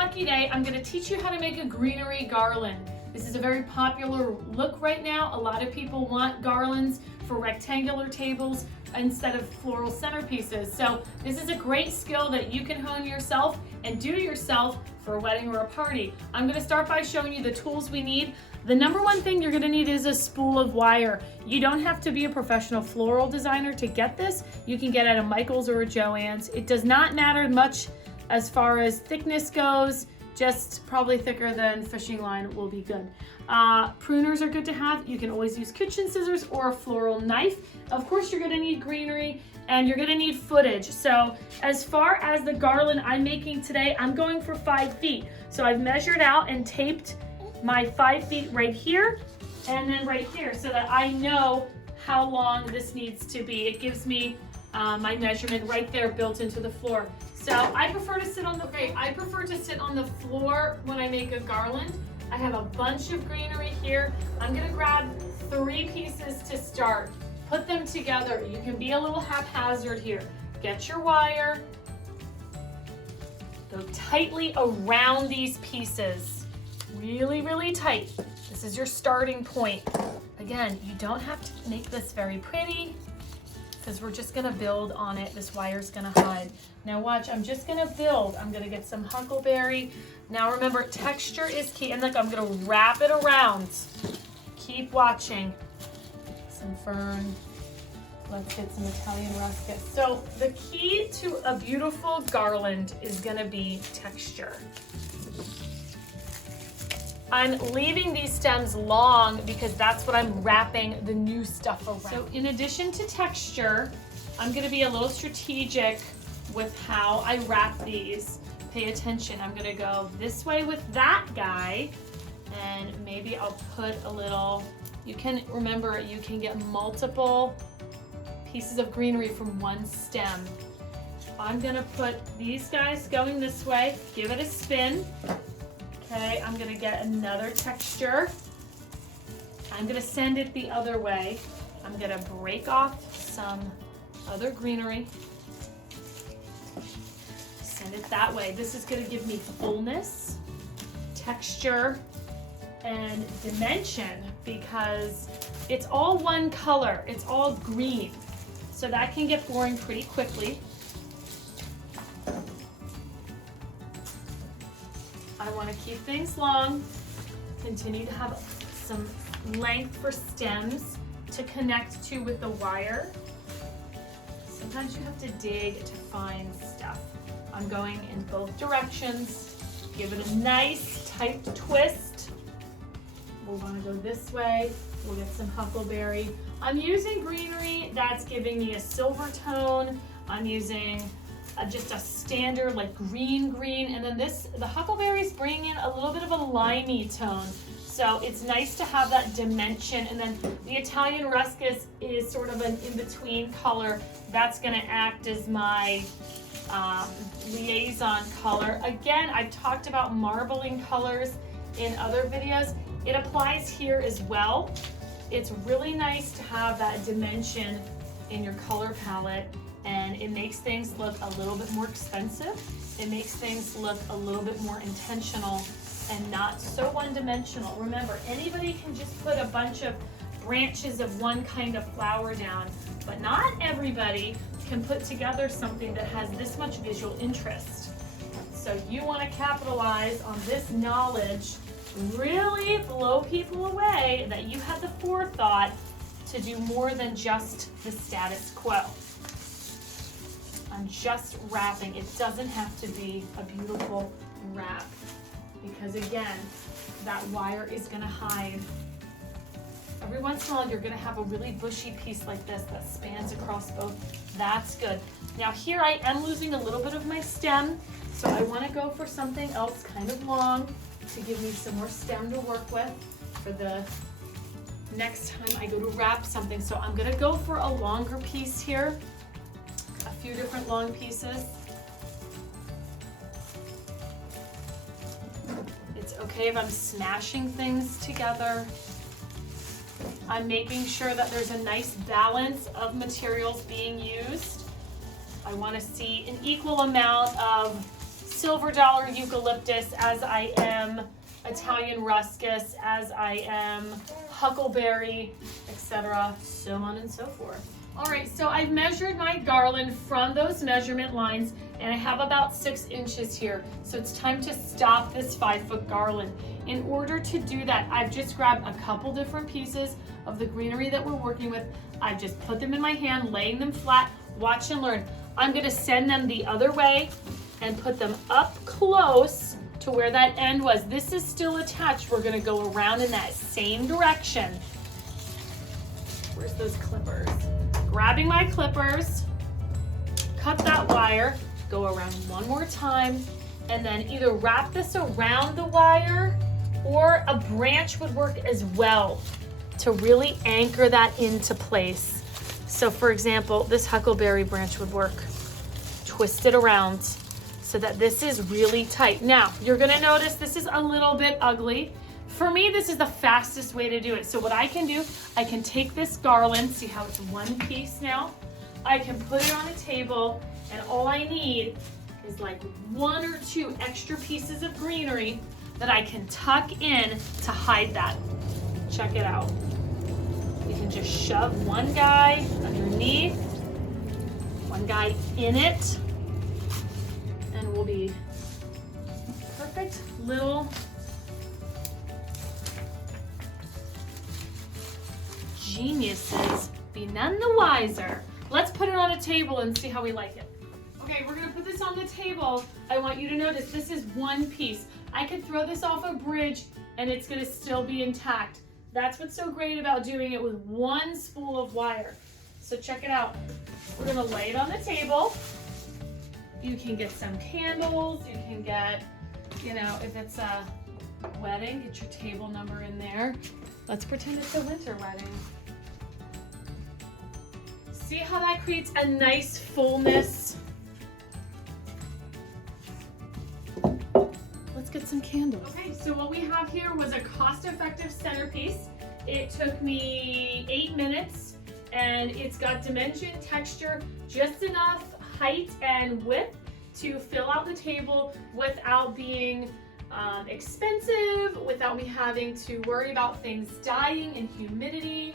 lucky day, I'm going to teach you how to make a greenery garland. This is a very popular look right now. A lot of people want garlands for rectangular tables instead of floral centerpieces. So this is a great skill that you can hone yourself and do yourself for a wedding or a party. I'm going to start by showing you the tools we need. The number one thing you're going to need is a spool of wire. You don't have to be a professional floral designer to get this. You can get it at a Michael's or a Joann's. It does not matter much as far as thickness goes, just probably thicker than fishing line will be good. Pruners are good to have. You can always use kitchen scissors or a floral knife. Of course, you're going to need greenery and you're going to need footage. So as far as the garland I'm making today, I'm going for 5 feet. So I've measured out and taped my 5 feet right here and then right here so that I know how long this needs to be. It gives me my measurement right there built into the floor. So I prefer to sit on the floor when I make a garland. I have a bunch of greenery here. I'm gonna grab 3 pieces to start. Put them together. You can be a little haphazard here. Get your wire. Go tightly around these pieces. Really, really tight. This is your starting point. Again, you don't have to make this very pretty because we're just gonna build on it. This wire's gonna hide. Now watch, I'm just gonna build. I'm gonna get some huckleberry. Now remember, texture is key. And look, I'm gonna wrap it around. Keep watching. Some fern. Let's get some Italian ruscus. So the key to a beautiful garland is gonna be texture. I'm leaving these stems long because that's what I'm wrapping the new stuff around. So in addition to texture, I'm gonna be a little strategic with how I wrap these. Pay attention, I'm gonna go this way with that guy, and maybe I'll put a little, you can get multiple pieces of greenery from one stem. I'm gonna put these guys going this way, give it a spin. Okay, I'm gonna get another texture. I'm gonna send it the other way. I'm gonna break off some other greenery. Send it that way. This is gonna give me fullness, texture, and dimension because it's all one color. It's all green. So that can get boring pretty quickly. I want to keep things long, continue to have some length for stems to connect to with the wire. Sometimes you have to dig to find stuff. I'm going in both directions. Give it a nice tight twist. We'll want to go this way. We'll get some huckleberry. I'm using greenery that's giving me a silver tone. I'm using just a standard like green, and then the huckleberries bring in a little bit of a limey tone. So it's nice to have that dimension. And then the Italian ruscus is sort of an in-between color. That's gonna act as my liaison color. Again, I've talked about marbling colors in other videos. It applies here as well. It's really nice to have that dimension in your color palette. And it makes things look a little bit more expensive. It makes things look a little bit more intentional and not so one-dimensional. Remember, anybody can just put a bunch of branches of one kind of flower down, but not everybody can put together something that has this much visual interest. So you want to capitalize on this knowledge, really blow people away that you had the forethought to do more than just the status quo. I'm just wrapping. It doesn't have to be a beautiful wrap because again, that wire is gonna hide. Every once in a while, you're gonna have a really bushy piece like this that spans across both. That's good. Now here I am losing a little bit of my stem, so I wanna go for something else kind of long to give me some more stem to work with for the next time I go to wrap something. So I'm gonna go for a longer piece here. A few different long pieces. It's okay if I'm smashing things together. I'm making sure that there's a nice balance of materials being used. I want to see an equal amount of silver dollar eucalyptus, as I am Italian ruscus, as I am huckleberry, etc., so on and so forth. All right, so I've measured my garland from those measurement lines, and I have about 6 inches here. So it's time to stop this 5-foot garland. In order to do that, I've just grabbed a couple different pieces of the greenery that we're working with. I've just put them in my hand, laying them flat. Watch and learn. I'm gonna send them the other way and put them up close to where that end was. This is still attached. We're gonna go around in that same direction. Where's those clippers? Grabbing my clippers, cut that wire, go around one more time, and then either wrap this around the wire or a branch would work as well to really anchor that into place. So for example, this huckleberry branch would work. Twist it around so that this is really tight. Now, you're gonna notice this is a little bit ugly. For me, this is the fastest way to do it. So what I can do, I can take this garland, see how it's one piece now? I can put it on a table, and all I need is like 1 or 2 extra pieces of greenery that I can tuck in to hide that. Check it out. You can just shove one guy underneath, one guy in it, and we'll be perfect little geniuses, be none the wiser. Let's put it on a table and see how we like it. Okay, we're gonna put this on the table. I want you to notice this is one piece. I could throw this off a bridge and it's gonna still be intact. That's what's so great about doing it with one spool of wire. So check it out. We're gonna lay it on the table. You can get some candles, you can get, you know, if it's a wedding, get your table number in there. Let's pretend it's a winter wedding. See how that creates a nice fullness? Let's get some candles. Okay, so what we have here was a cost-effective centerpiece. It took me 8 minutes, and it's got dimension, texture, just enough height and width to fill out the table without being expensive, without me having to worry about things dying in humidity.